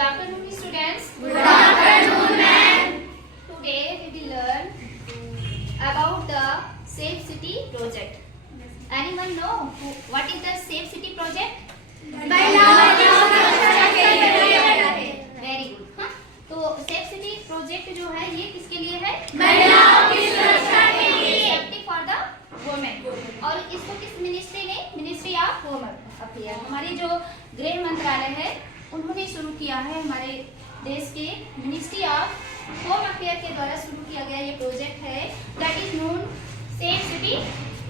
afternoon, students. Good afternoon, ma'am. Today we will learn about the Safe City project. Anyone know what is the Safe City project? महिलाओं की सुरक्षा के लिए। Very good. हाँ? तो safe city project जो है ये किसके लिए है? महिलाओं की सुरक्षा के लिए। Safety for the women. और इसको किस मिनिस्ट्री ने? मिनिस्ट्री ऑफ होम अफेयर, हमारी जो गृह मंत्रालय है उन्होंने शुरू किया है। हमारे देश के मिनिस्ट्री ऑफ होम अफेयर के द्वारा शुरू किया गया ये प्रोजेक्ट है, that is known safe city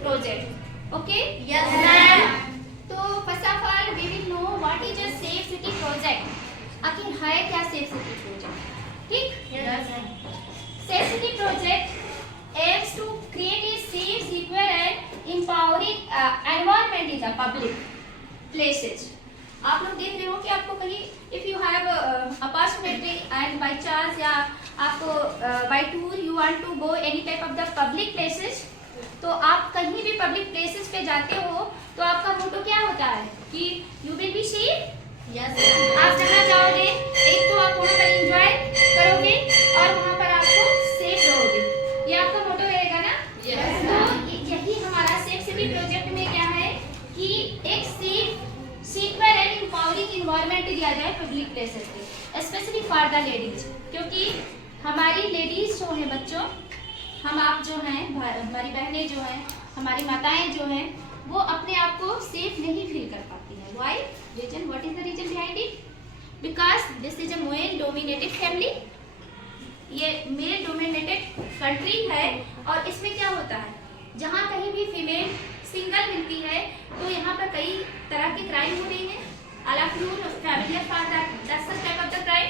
project. Okay, yes ma'am. तो first of all we will know what is a safe city project. आखिर है क्या सेफ सिटी प्रोजेक्ट? ठीक, yes ma'am. Safe city project aims to create a safe, secure and empowering environment in the public places. आप लोग देख रहे हो कि आपको कहीं if you have opportunity and by chance या आपको by tour you want to go any type of the public places, तो आप कहीं भी पब्लिक प्लेसेस पे जाते हो तो आपका मोटो क्या होता है कि you will be safe. Yes. आप जहाँ जाओगे एक तो आप वहाँ पर एंजॉय करोगे और वहाँ पर आपको सेफ रहोगे, ये आपका मोटो रहेगा ना। यस। तो यही हमारा सेफ सिटी प्रोजेक्ट में क्या है कि एक safe, secure and empowering environment दिया जाए पब्लिक प्लेसेस पे, स्पेशली फॉर द लेडीज, क्योंकि हमारी लेडीज जो हैं बच्चों, हम आप जो हैं, हमारी बहनें जो हैं, हमारी माताएं जो हैं, वो अपने आप को सेफ नहीं फील कर पाती हैं। Why? Reason, what is the reason behind it? Because this is a male dominated family, ये मेल डोमिनेटेड कंट्री है। और इसमें क्या होता है, जहाँ कहीं भी फीमेल सिंगल मिलती है तो यहाँ पर कई तरह के क्राइम हो रही हैं। All of you familiar for that such type of the crime,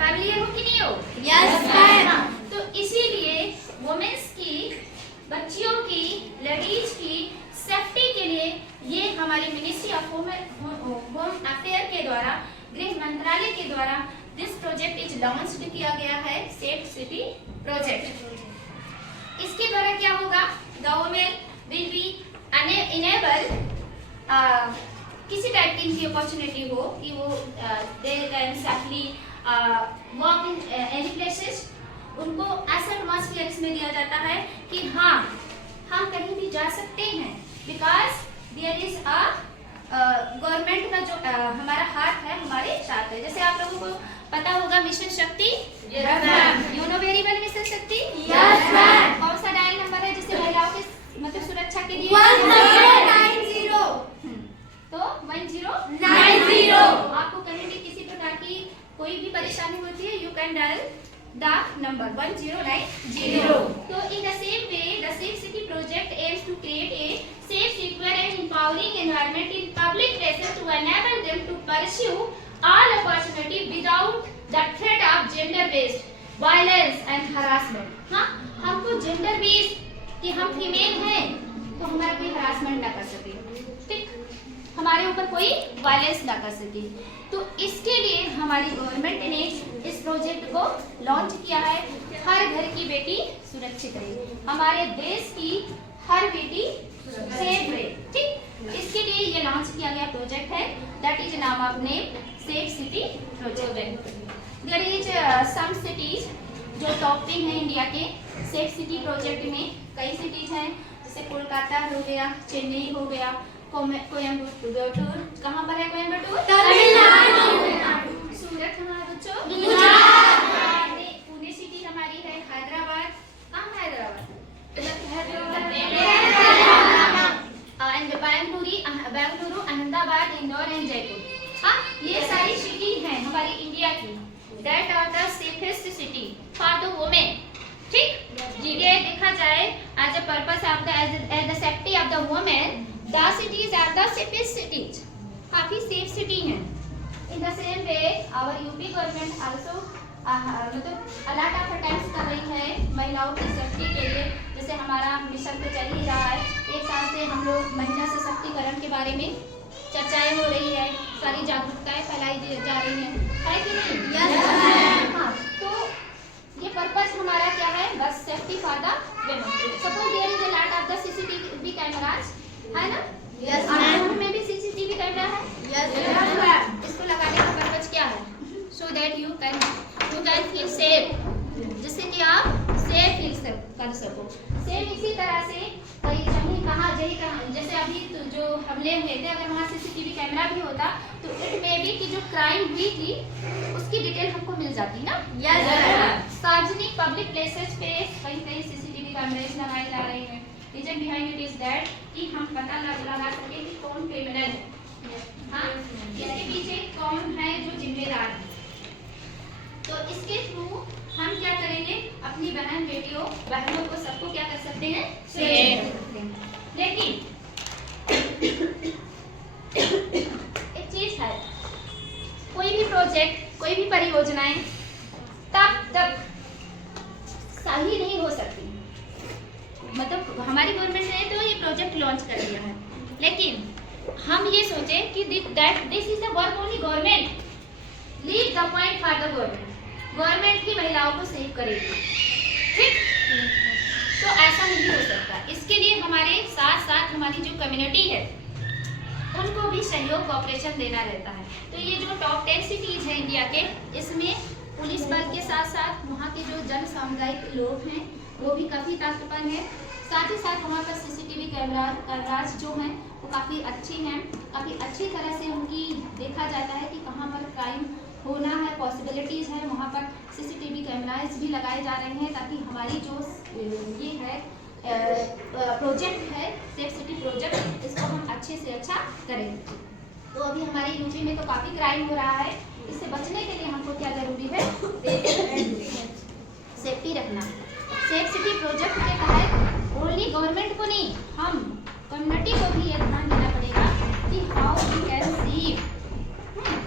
familiar हो कि नहीं हो? Yes ma'am. तो इसीलिए वुमेन्स की, बच्चियों की, लेडीज की सेफ्टी के लिए ये हमारी मिनिस्ट्री ऑफ होम अफेयर के द्वारा, गृह मंत्रालय के द्वारा दिस प्रोजेक्ट इज लॉन्च्ड किया गया है, सेफ सिटी प्रोजेक्ट। इसके द्वारा क्या होगा, गवर्नमेंट विल बी इनेबल किसी टाइप की इनकी अपॉर्चुनिटी हो कि वो they can safely walk in any places, उनको ऐसा एटमॉस्फेयर इसमें दिया जाता है कि हाँ हम कहीं भी जा सकते हैं, because there is a government का जो हमारा हाथ है हमारे साथ है। जैसे आप लोगों को पता होगा mission Shakti, you know very well mission Shakti. Yes ma'am. कौन सा डायल नंबर है जिससे महिलाओं की मतलब सुरक्षा के लिए? 1090। तो 1090। आपको कहीं भी किसी प्रकार की कोई भी परेशानी होती है, you can dial the number 1090। तो in the same way, the Safe City project aims to create a safe, secure and empowering environment in public places to enable them to pursue all opportunity without the threat of gender-based violence and harassment। हाँ, हमको gender based कि हम female हैं तो हमारा कोई harassment ना कर सके, ठीक, हमारे ऊपर कोई वायलेंस ना कर सके। तो इसके लिए हमारी गवर्नमेंट ने इस प्रोजेक्ट को लॉन्च किया है, हर घर की बेटी सुरक्षित रहे, हमारे देश की हर बेटी सेफ रहे, ठीक। इसके लिए ये लॉन्च किया गया प्रोजेक्ट है, दैट इज नाम of name safe city project. There is some cities जो टॉप पे हैं इंडिया के सेफ सिटी प्रोजेक्ट में। कई सिटीज हैं जैसे कोलकाता हो गया, चेन्नई हो गया, कोयम्बटूर, कहाँ पर है कोयम्बटूर? तमिलनाडु। सूरत हमारा बच्चों, पुणे सिटी हमारी है, हैदराबाद, कहाँ हैदराबाद? And Bengaluru, Ahmedabad, Indore and Jaipur. हाँ, ये सारी सिटी हैं हमारी इंडिया की, that are the safest city for the women, ठीक। ये देखा जाए as a purpose of the as the safety of the women, the cities are the safest cities, काफी सेफ सिटी हैं। In the same way our UP government also मतलब a lot of attempts कर रही है महिलाओं की सेफ्टी के लिए। जैसे हमारा मिशन तो चल ही रहा है, एक साल से हम लोग महिला सशक्तिकरण के बारे में चर्चाएं हो रही है, सारी जागरूकताएं फैलाई जा रही हैं, है कि नहीं? यस। हाँ, तो ये पर्पस हमारा क्या है, बस safety for the women. Suppose there is a lot of the CCTV cameras, है ना? Yes ma'am. में भी सीसीटीवी कैमरा है। Yes ma'am. इसको लगाने का पर्पस क्या है? सो दैट हमले हुए थे, अगर वहाँ सीसीटीवी कैमरा भी होता तो इट मे बी कि जो क्राइम हुई थी उसकी डिटेल हमको मिल जाती ना। सार्वजनिक पब्लिक प्लेसेस पे कहीं कहीं सीसीटीवी कैमरेज लगाए जा रहे हैं। Reason behind it is that कि हम पता लगा सके कि कौन क्रिमिनल है, हाँ, इसके पीछे कौन है जो जिम्मेदार है। तो इसके थ्रू हम क्या करेंगे, अपनी बहन बेटियों बहनों को सबको क्या कर सकते हैं, शेयर कर सकते हैं। लेकिन एक चीज है, कोई भी प्रोजेक्ट कोई भी परियोजनाएं तब तक सही नहीं हो सकती। मतलब हमारी गवर्नमेंट ने तो ये प्रोजेक्ट लॉन्च कर दिया है, लेकिन हम ये सोचे कि this is the work only government, leave the point for the government, government ही महिलाओं को सेव करेगी, ठीक? तो ऐसा नहीं हो सकता। इसके लिए हमारे साथ साथ हमारी जो कम्युनिटी है उनको भी सहयोग कोऑपरेशन देना रहता है। तो ये जो टॉप 10 सिटीज हैं इंडिया के, इसमें पुलिस बल के साथ साथ वहाँ के जो जन सामुदायिक लोग हैं वो भी काफ़ी ताकतवर हैं। साथ ही साथ हमारे पास सीसीटीवी कैमराज जो हैं वो काफ़ी अच्छे हैं, काफ़ी अच्छी तरह से उनकी देखा जाता है कि कहाँ पर क्राइम होना है, पॉसिबिलिटीज़ है, वहाँ पर सीसीटीवी कैमराज भी लगाए जा रहे हैं ताकि हमारी जो ये है प्रोजेक्ट है सेफ सिटी प्रोजेक्ट, इसको हम अच्छे से अच्छा करें। तो अभी हमारी यूपी में तो काफ़ी क्राइम हो रहा है, इससे बचने के लिए हमको क्या जरूरी है, सेफ्टी रखना। सेफ सिटी प्रोजेक्ट के तहत ओनली गवर्नमेंट को नहीं, हम कम्युनिटी को भी ये ध्यान देना पड़ेगा कि हाउ वी कैन सेव।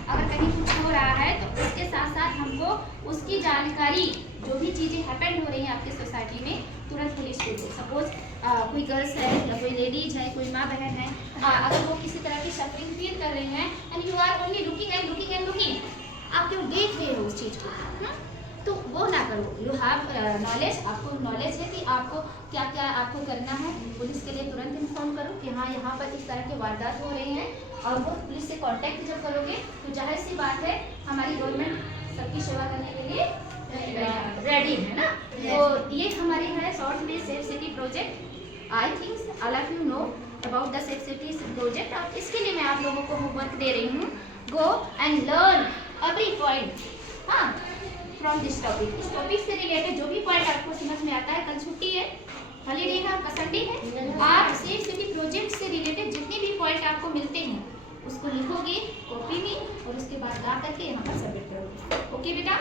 अगर कहीं कुछ हो रहा है तो उसके साथ साथ हमको उसकी जानकारी, जो भी चीज़ें हैपन हो रही हैं आपकी सोसाइटी में, तुरंत पुलिस को दो। सपोज कोई गर्ल्स है या कोई लेडीज है, कोई माँ बहन है, अगर वो किसी तरह की सफरिंग फील कर रही हैं and you are only looking and looking and looking, आप क्यों देख रहे हो उस चीज़ को, तो वो ना करो। यू हैव नॉलेज, आपको नॉलेज है कि आपको क्या क्या आपको करना है, पुलिस के लिए तुरंत इन्फॉर्म करो कि हाँ यहाँ पर इस तरह के वारदात हो रही हैं, और वो पुलिस से कांटेक्ट जब करोगे तो जाहिर सी बात है हमारी गवर्नमेंट सबकी सेवा करने के लिए रेडी है ना। तो ये हमारी है शॉर्ट में safe city project. I think all of you know about the safe city project. और इसके लिए मैं आप लोगों को होमवर्क दे रही हूँ, go and learn every point, हाँ, फ्रॉम दिस टॉपिक। इस टॉपिक से रिलेटेड जो भी पॉइंट आपको समझ में आता है, कल छुट्टी है, हॉलीडे है, आपका संडे है, आप सेफ सिटी प्रोजेक्ट से रिलेटेड जितने भी पॉइंट आपको मिलते हैं उसको लिखोगे कॉपी में और उसके बाद ला करके यहाँ पर सबमिट करोगे। ओके बेटा?